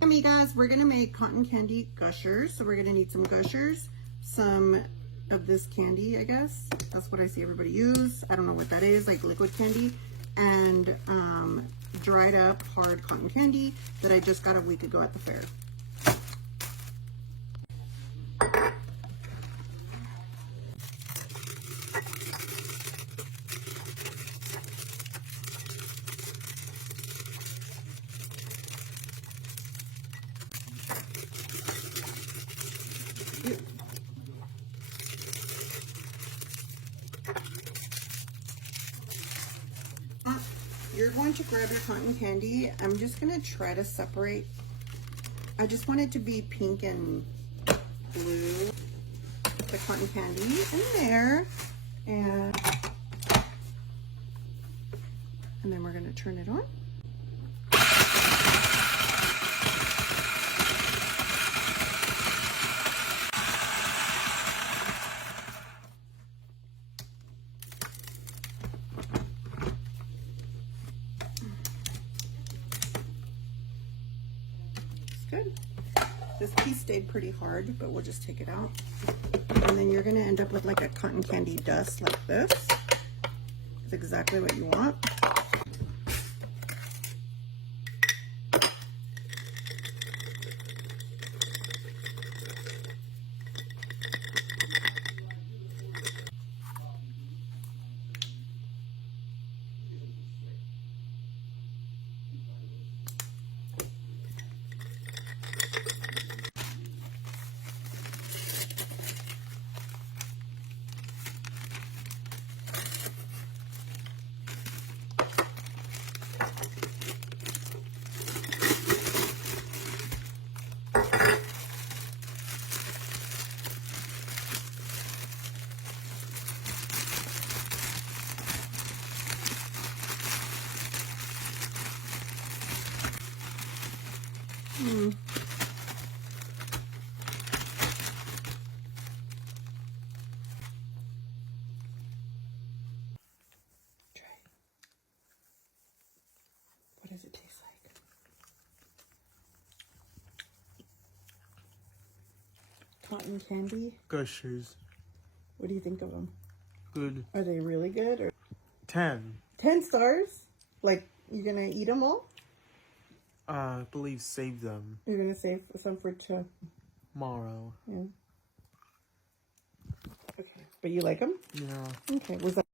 Amigas, we're gonna make cotton candy gushers. So we're gonna need some gushers, some of this candy, I guess. That's what I see everybody use. I don't know what that is, like liquid candy, and dried up hard cotton candy that I just got a week ago at the fair. You're going to grab your cotton candy. I'm just going to try to separate. I just want it to be pink and blue. The cotton candy in there. And then we're going to turn it on. Good. This piece stayed pretty hard, but we'll just take it out. And then you're going to end up with like a cotton candy dust like this. It's exactly what you want. What does it taste like? Cotton candy? Gushers. What do you think of them? Good. Are they really good? Or 10. 10 stars? Like, you're gonna eat them all? I believe save them. You're gonna save some for Tomorrow. Yeah. Okay. But you like them? Yeah. Okay. Was that